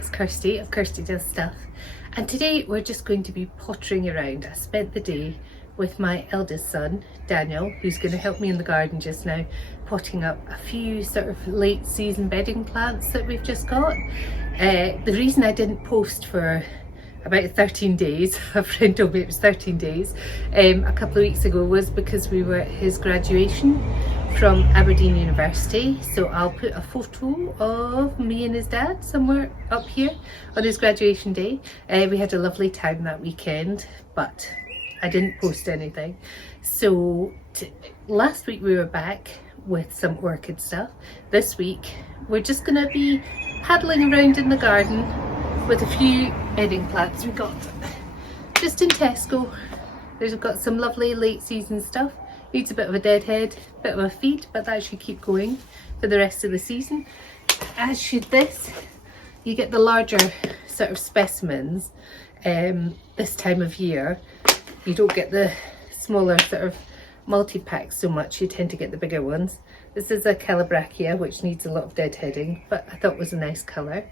it's Kirsty of Kirsty Does Stuff, and today we're just going to be pottering around. I spent the day with my eldest son, Daniel, who's going to help me in the garden just now, potting up a few sort of late season bedding plants that we've just got. The reason I didn't post for about 13 days, a friend told me it was 13 days, a couple of weeks ago was because we were at his graduation from Aberdeen University. So I'll put a photo of me and his dad somewhere up here on his graduation day. We had a lovely time that weekend, but I didn't post anything. So last week we were back with some orchid stuff. This week we're just gonna be paddling around in the garden with a few bedding plants we got just in Tesco. We've got some lovely late season stuff. Needs a bit of a deadhead, bit of a feed, but that should keep going for the rest of the season. As should this. You get the larger sort of specimens this time of year. You don't get the smaller sort of multi-packs so much, you tend to get the bigger ones. This is a Calabrachia, which needs a lot of deadheading, but I thought was a nice colour.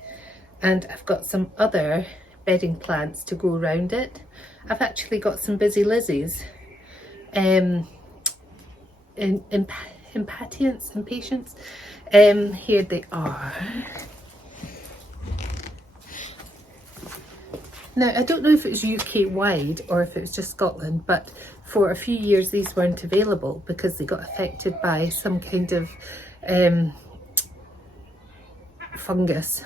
And I've got some other bedding plants to go around it. I've actually got some busy lizzies. Impatience. Here they are. Now, I don't know if it's UK wide or if it's just Scotland, but for a few years these weren't available because they got affected by some kind of fungus.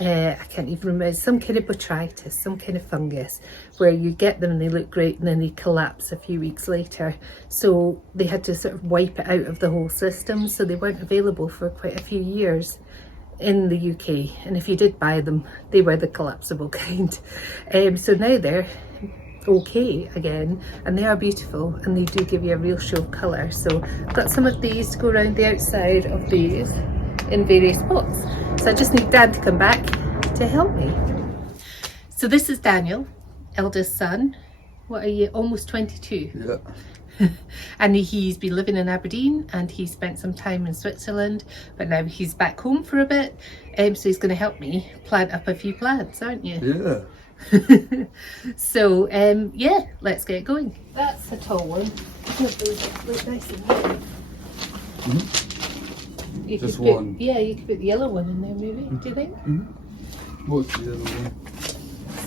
I can't even remember, some kind of botrytis, some kind of fungus, where you get them and they look great and then they collapse a few weeks later. So they had to sort of wipe it out of the whole system, so they weren't available for quite a few years in the UK. And if you did buy them, they were the collapsible kind. So now they're okay again, and they are beautiful and they do give you a real show of colour. So I've got some of these to go around the outside of these in various pots. So I just need Dad to come back to help me. So this is Daniel, eldest son. What are you, almost 22? Yeah. And he's been living in Aberdeen and he spent some time in Switzerland, but now he's back home for a bit. So he's going to help me plant up a few plants, aren't you? Yeah. So yeah, let's get going. That's a tall one. Look nice and neat. Mm-hmm. You Just could put, one. yeah, you could put the yellow one in there maybe, do you think? Mm-hmm. What's the other one?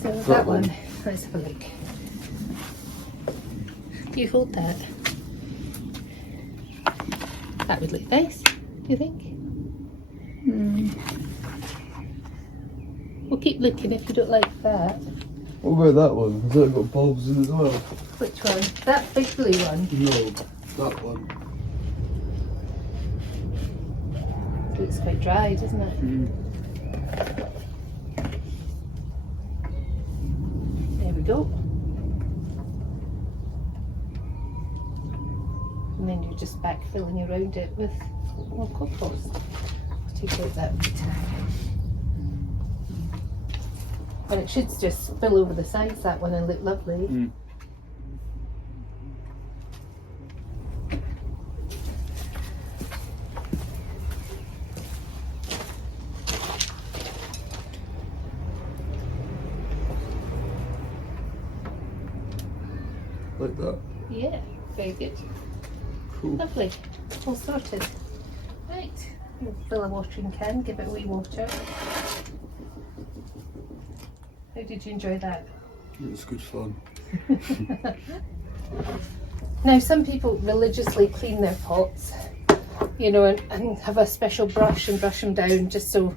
So that one, let's have a look. You hold that. That would look nice, do you think? We'll keep looking if you don't like that. What about that one? Has that got bulbs in as well? Which one? That big blue one? No, that one. Looks quite dry, doesn't it? There we go. And then you're just backfilling around it with more compost. I'll take out that bit. And it should just spill over the sides, that one, and look lovely. Like that. Yeah, very good. Cool. Lovely. All sorted. Right. We'll fill a watering can, give it a wee water. How did you enjoy that? It was good fun. Now, some people religiously clean their pots, you know, and have a special brush and brush them down just so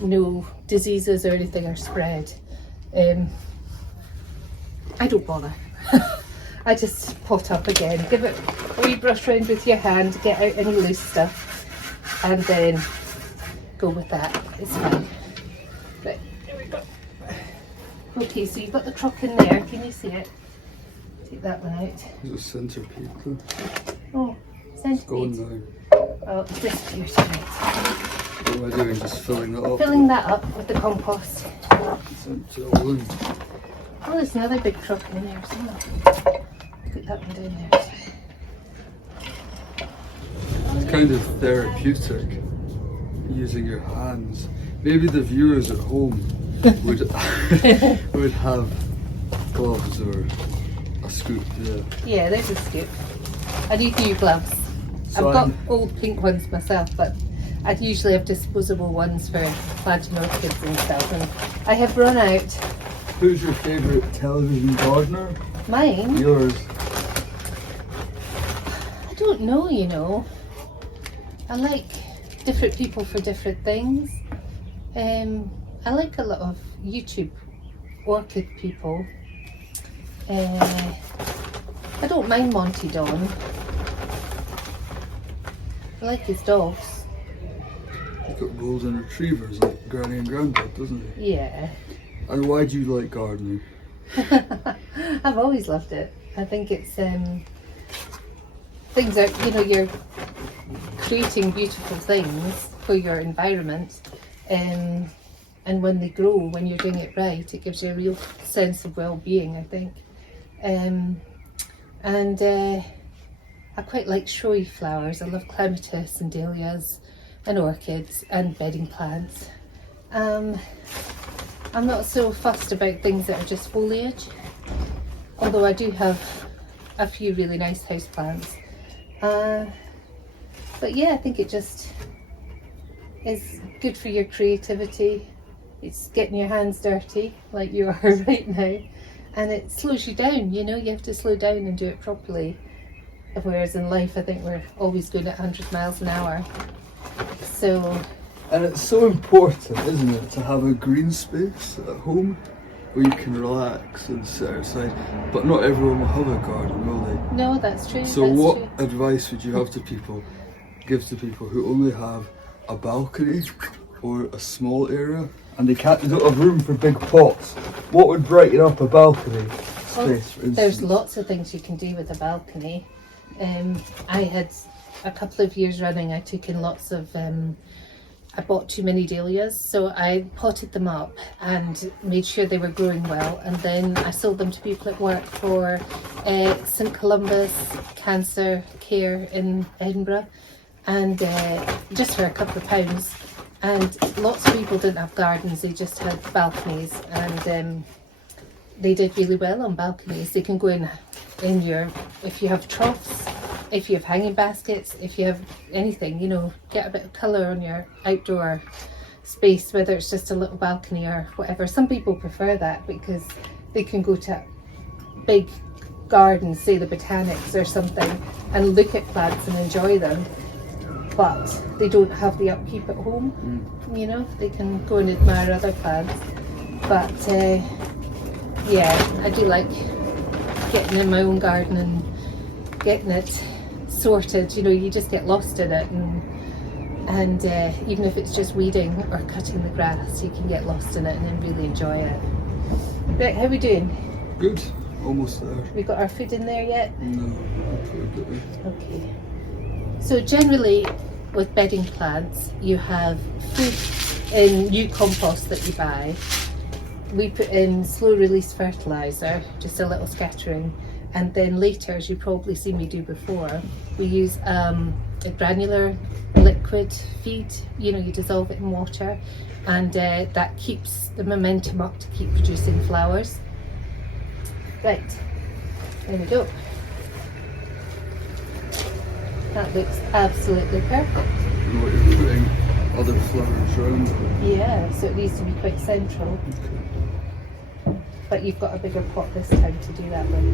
no diseases or anything are spread. I don't bother. I just pot up again, give it a wee brush round with your hand, get out any loose stuff, and then go with that. It's fine. Right, here we go. Okay, so you've got the crock in there. Can you see it? Take that one out. There's a centipede though. Oh, It's centipede. gone now. Oh, it's disappeared tonight. What am I doing? Just filling it up? Filling that up with the compost. It's empty all in. Oh, there's another big crock in there as well. Put that one down there. It's kind of therapeutic using your hands Maybe the viewers at home would would have gloves or a scoop. Yeah. Yeah, there's a scoop. I need new gloves. So I've got old pink ones myself, but I usually have disposable ones for planting orchids and stuff, and I have run out. Who's your favourite television gardener? Mine? Yours. I don't know, you know. I like different people for different things. I like a lot of YouTube orchid people. I don't mind Monty Don. I like his dogs. He's got golden retrievers like Granny and Granddad, doesn't he? Yeah. And why do you like gardening? I've always loved it. I think it's things that, you know, you're creating beautiful things for your environment, and when they grow, when you're doing it right, it gives you a real sense of well-being, I think. I quite like showy flowers. I love clematis and dahlias and orchids and bedding plants. I'm not so fussed about things that are just foliage, although I do have a few really nice house plants. But yeah, I think it just is good for your creativity. It's getting your hands dirty like you are right now, and it slows you down, you know. You have to slow down and do it properly, whereas in life I think we're always going at 100 miles an hour. So, and it's so important, isn't it, to have a green space at home where you can relax and sit outside. But not everyone will have a garden, will they? no, that's true. So that's what true. advice would you give to people who only have a balcony or a small area and they don't have room for big pots? What would brighten up a balcony space, Well, for instance? there's lots of things you can do with a balcony. I had a couple of years running, I took in lots of I bought too many dahlias, so I potted them up and made sure they were growing well, and then I sold them to people at work for St Columba's Cancer Care in Edinburgh, and just for a couple of pounds. And lots of people didn't have gardens, they just had balconies, and they did really well on balconies. They can go in your, if you have troughs, if you have hanging baskets, if you have anything, you know, get a bit of colour on your outdoor space, whether it's just a little balcony or whatever. Some people prefer that because they can go to big gardens, say the Botanics or something, and look at plants and enjoy them, but they don't have the upkeep at home. You know, they can go and admire other plants. But yeah, I do like getting in my own garden and getting it sorted. You know, you just get lost in it, and even if it's just weeding or cutting the grass, you can get lost in it and then really enjoy it. Right, how are we doing? Good, almost there. We got our food in there yet? No, I'll put a bit in. Okay. So generally with bedding plants, you have food in new compost that you buy. We put in slow release fertiliser, just a little scattering, and then later, as you probably seen me do before, we use a granular liquid feed. You know, you dissolve it in water, and that keeps the momentum up to keep producing flowers. Right, there we go. That looks absolutely perfect. And what you're putting other flowers around it. Yeah, so it needs to be quite central. But you've got a bigger pot this time to do that with.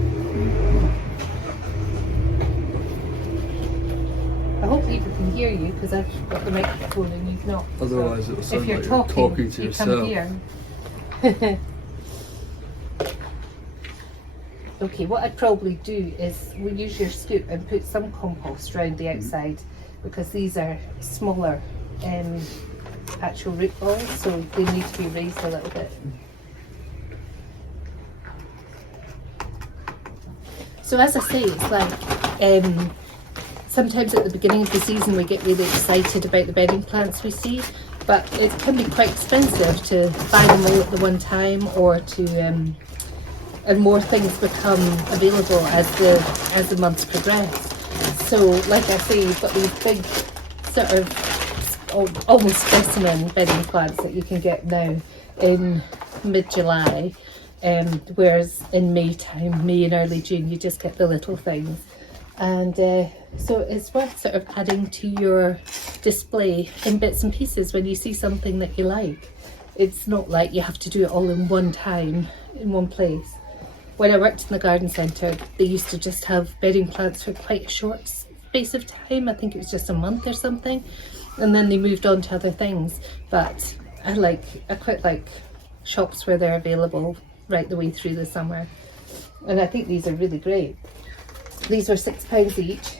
I hope people can hear you because I've got the microphone and you've not. Otherwise So it'll sound if you're like you're talking to you yourself. come here. Okay, what I'd probably do is we use your scoop and put some compost around the outside, because these are smaller actual root balls, so they need to be raised a little bit. So as I say, it's like sometimes at the beginning of the season we get really excited about the bedding plants we see, but it can be quite expensive to buy them all at the one time, or to and more things become available as the months progress. So like I say, you've got these big sort of almost specimen bedding plants that you can get now in mid-July, whereas in May and early June, you just get the little things. And so it's worth sort of adding to your display in bits and pieces when you see something that you like. It's not like you have to do it all in one time, in one place. When I worked in the garden centre, they used to just have bedding plants for quite a short space of time. I think it was just a month or something. And then they moved on to other things. But I quite like shops where they're available right the way through the summer. And I think these are really great. These were £6 each.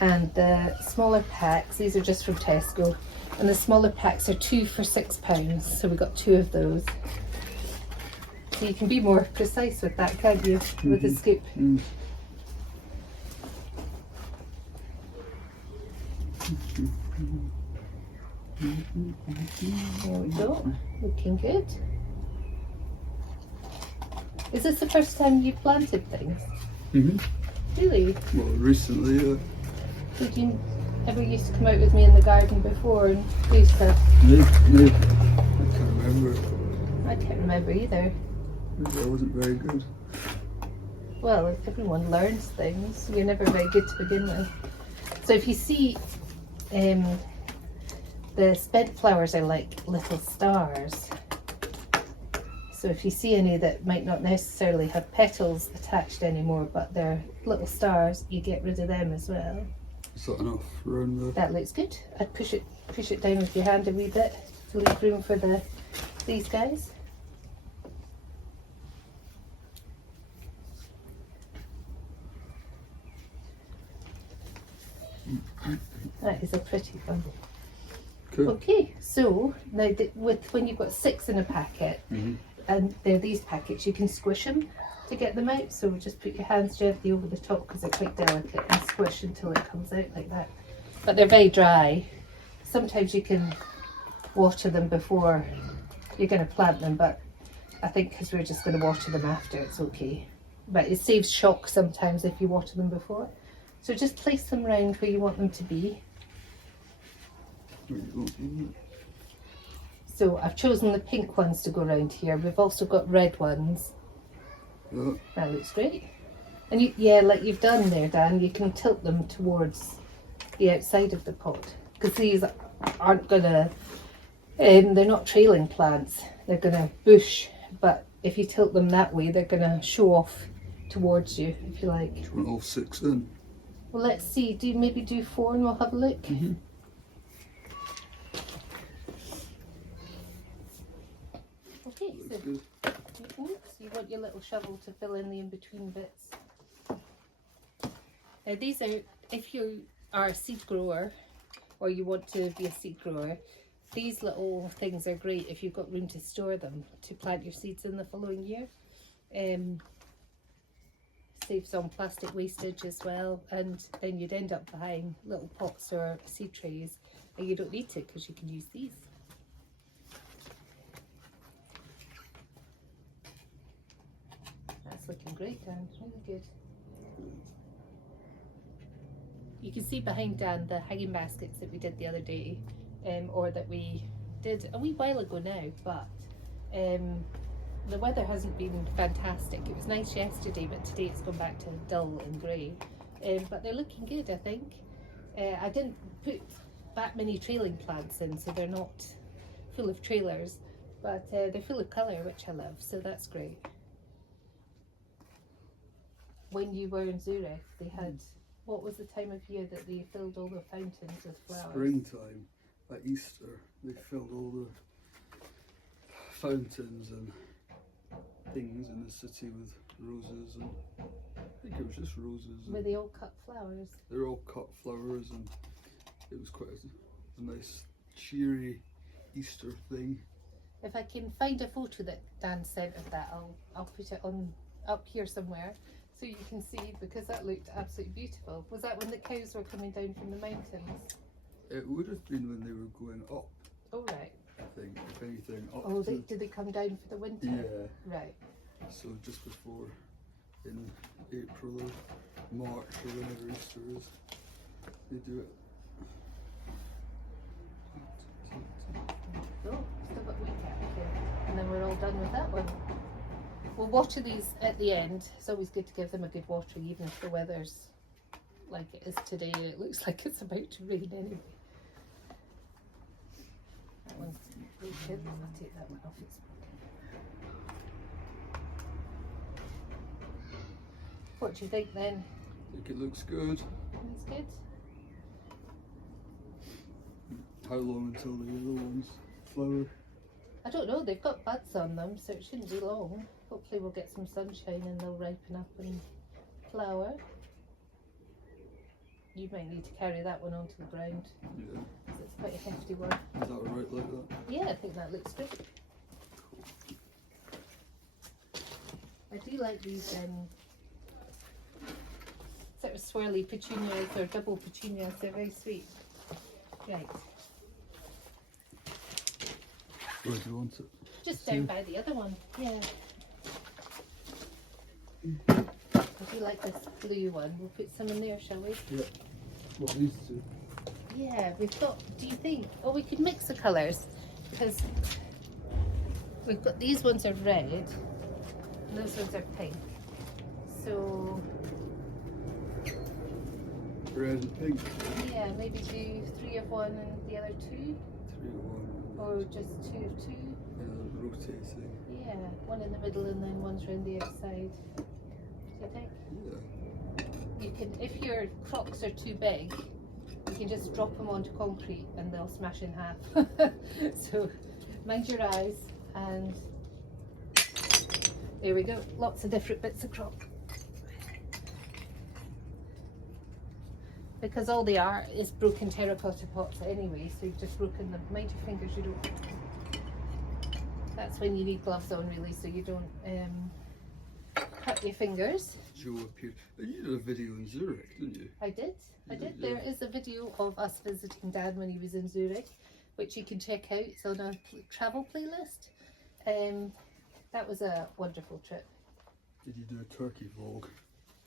And the smaller packs, these are just from Tesco. And the smaller packs are 2 for £6. So we got 2 of those. So you can be more precise with that, can't you? With the scoop. There we go. Looking good. Is this the first time you've planted things? Really? Well, recently, yeah. Did you ever used to come out with me in the garden before and do stuff? No. I can't remember. I can't remember either. Maybe I wasn't very good. Well, if everyone learns things, you're never very good to begin with. So if you see the spent flowers are like little stars. So if you see any that might not necessarily have petals attached anymore, but they're little stars, you get rid of them as well. Is that enough around there? That looks good. I'd push it down with your hand a wee bit to leave room for these guys. That is a pretty one. Cool. Okay, so now when you've got 6 in a packet, and they're these packets, you can squish them to get them out. So just put your hands gently over the top because they're quite delicate and squish until it comes out like that. But they're very dry. Sometimes you can water them before you're going to plant them, but I think because we're just going to water them after, it's okay. But it saves shock sometimes if you water them before. So just place them round where you want them to be. So I've chosen the pink ones to go around here. We've also got red ones. Yeah. That looks great. And yeah, like you've done there, Dan, you can tilt them towards the outside of the pot. Because these aren't gonna, they're not trailing plants. They're gonna bush. But if you tilt them that way, they're gonna show off towards you, if you like. Do you want all 6 in? Well, let's see. Maybe do 4 and we'll have a look. Okay, so you want your little shovel to fill in the in-between bits. Now these are, if you are a seed grower or you want to be a seed grower, these little things are great if you've got room to store them, to plant your seeds in the following year. Saves on plastic wastage as well, and then you'd end up buying little pots or seed trays, and you don't need to because you can use these. That's looking great, Dan. Really good. You can see behind Dan the hanging baskets that we did the other day, or that we did a wee while ago now, but the weather hasn't been fantastic. It was nice yesterday, but today it's gone back to dull and grey. But they're looking good, I think. I didn't put that many trailing plants in, so they're not full of trailers, but they're full of colour, which I love, so that's great. When you were in Zurich, they had, what was the time of year that they filled all the fountains with flowers? Springtime, at Easter, they filled all the fountains and things in the city with roses, and I think it was just roses. Were they all cut flowers? They were all cut flowers, and it was quite a nice, cheery Easter thing. If I can find a photo that Dan sent of that, I'll put it on up here somewhere so you can see, because that looked absolutely beautiful. Was that when the cows were coming down from the mountains? It would have been when they were going up. Oh right. I think, if anything, up. Oh, did they come down for the winter? Yeah. Right. So just before, in April or March or whenever Easter is, they do it. Oh, still got a wee gap here. And then we're all done with that one. We'll water these at the end. It's always good to give them a good watering, even if the weather's like it is today. It looks like it's about to rain anyway. That one's really good. I'll take that one off. It's What do you think then? I think it looks good. It's good. How long until the other ones flower? I don't know, they've got buds on them, so it shouldn't be long. Hopefully we'll get some sunshine and they'll ripen up and flower. You might need to carry that one onto the ground. Yeah. Because it's quite a hefty one. Is that alright like that? Yeah, I think that looks good. I do like these sort of swirly petunias or double petunias, they're very sweet. Right. Where do you want it? Just down by the other one, yeah. I do like this blue one. We'll put some in there, shall we? Yeah. What, these two? Yeah, we've got, do you think, oh, we could mix the colours, because we've got, these ones are red, and those ones are pink. So, Red and pink. yeah, maybe do 3 of one and the other 2, 3 of one. or just 2 of 2. Rotating. Yeah, one in the middle and then one's round the other side. Do you think? Yeah. You can, if your crocks are too big, you can just drop them onto concrete and they'll smash in half. So mind your eyes, and there we go. Lots of different bits of crock. Because all they are is broken terracotta pots anyway, so you've just broken them. Mind your fingers, you don't. That's when you need gloves on, really, so you don't cut your fingers. Joe appeared. You did a video in Zurich, didn't you? I did. There is a video of us visiting Dad when he was in Zurich, which you can check out. It's on a travel playlist. That was a wonderful trip. Did you do a turkey vlog?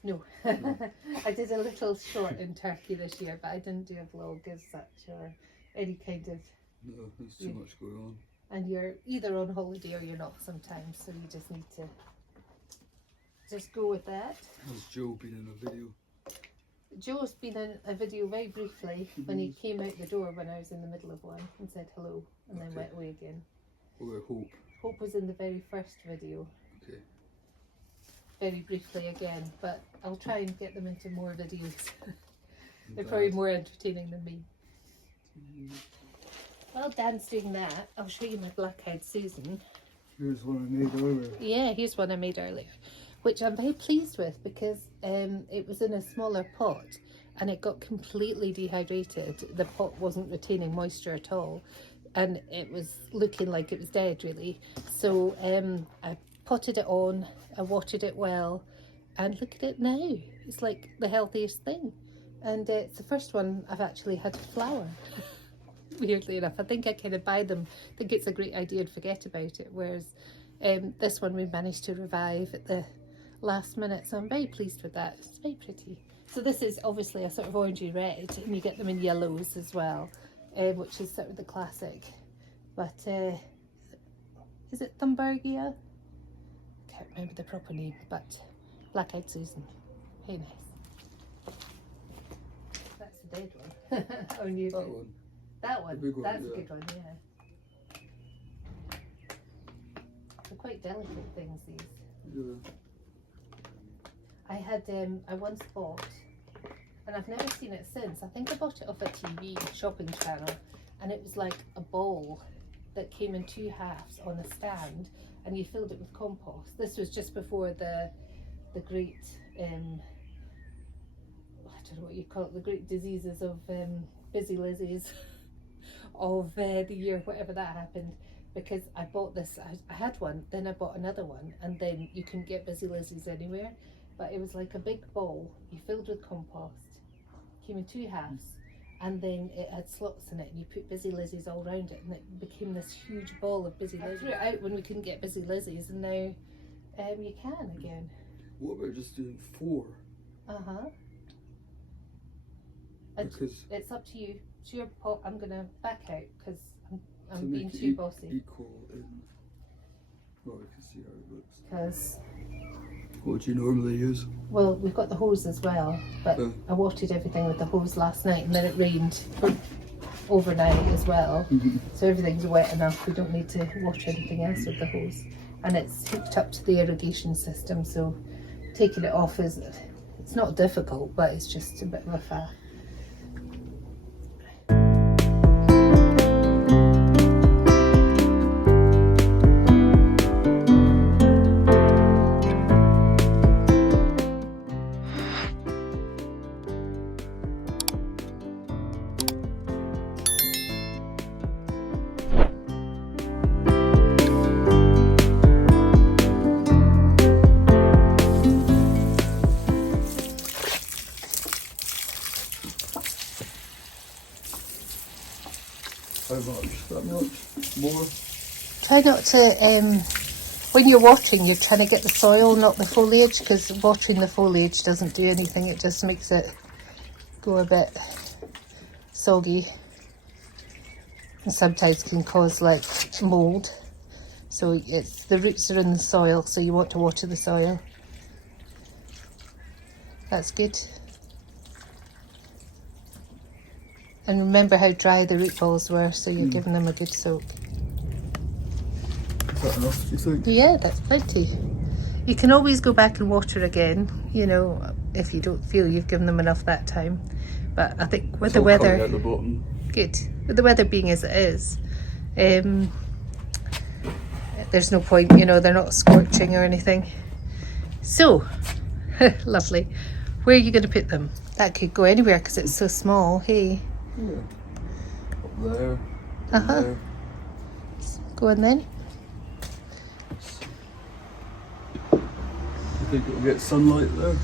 No. I did a little short in Turkey this year, but I didn't do a vlog as such or any kind of. No, there's too much going on. And you're either on holiday or you're not sometimes, so you just need to just go with that. Has Joe been in a video? Joe's been in a video very briefly when he came out the door when I was in the middle of one and said hello and then went away again. What about Hope? Hope was in the very first video. Okay. Very briefly again, but I'll try and get them into more videos. They're Dad. probably more entertaining than me. While Dan's doing that, I'll show you my black-eyed Susan. Here's one I made earlier. Yeah, here's one I made earlier, which I'm very pleased with because it was in a smaller pot and it got completely dehydrated. The pot wasn't retaining moisture at all and it was looking like it was dead, really. So I potted it on, I watered it well, and look at it now. It's like the healthiest thing. And it's the first one I've actually had to flower. Weirdly enough, I think I kind of buy them, think it's a great idea and forget about it, whereas this one we managed to revive at the last minute, so I'm very pleased with that. It's very pretty. So this is obviously a sort of orangey red, and you get them in yellows as well, which is sort of the classic. But is it Thunbergia? Can't remember the proper name, but Black-eyed Susan. Very nice. That's the dead one. Oh, new That one. That one, The big one, that's yeah. a good one, yeah. They're quite delicate things, these. Yeah. I had, I once bought, and I've never seen it since, I think I bought it off a TV shopping channel, and it was like a bowl that came in 2 halves on a stand, and you filled it with compost. This was just before the great, I don't know what you call it, the great diseases of busy Lizzies. Of the year, whatever that happened, because I bought this, I had one, then I bought another one, and then you couldn't get busy Lizzies anywhere, but it was like a big bowl you filled with compost, came in 2 halves, and then it had slots in it, and you put busy Lizzies all around it, and it became this huge ball of busy Lizzies. I threw it out when we couldn't get busy Lizzies, and now you can again. What about just doing 4? Because it's up to you. It's your pot. I'm gonna back out because I'm to I'm being make it too bossy. equal in. Well, we can see how it looks. Because, What do you normally use? well, we've got the hose as well, but I watered everything with the hose last night, and then it rained for overnight as well. So everything's wet enough. We don't need to water anything else with the hose. And it's hooked up to the irrigation system, so taking it off it's not difficult, but it's just a bit of a faff. How much? That much? More? Try not to, when you're watering, you're trying to get the soil, not the foliage, because watering the foliage doesn't do anything. It just makes it go a bit soggy, and sometimes can cause like mold. So it's the roots are in the soil, so you want to water the soil. That's good. And remember how dry the root balls were, so you're giving them a good soak. Is that enough, do you think? Yeah, that's plenty. You can always go back and water again, you know, if you don't feel you've given them enough that time. But I think with the weather, at the bottom. good. With the weather being as it is, there's no point, you know, they're not scorching or anything. So, lovely. Where are you going to put them? That could go anywhere because it's so small, hey? Yeah. Up there. There. Go on then. Do you think it'll get sunlight there?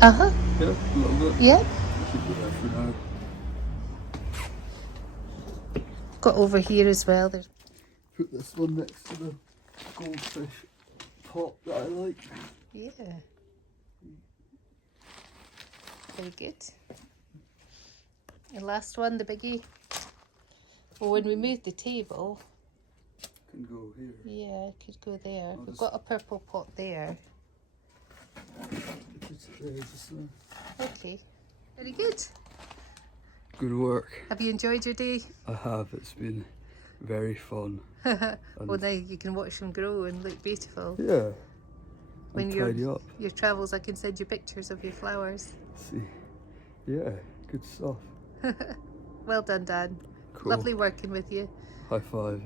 Yeah, Yeah, a little bit. yeah. I should be there for now. Got over here as well. There's Put this one next to the goldfish pot that I like. Yeah. Very good. And last one, the biggie. Well, when we move the table, Can go here. yeah, it could go there. We've got a purple pot there. Put it there just now. Okay. Very good. Good work. Have you enjoyed your day? I have. It's been very fun. Well, now you can watch them grow and look beautiful. Yeah. When And you're tidy up. your travels, I can send you pictures of your flowers. See. Yeah. Good stuff. Well done, Dan. Cool. Lovely working with you. High five.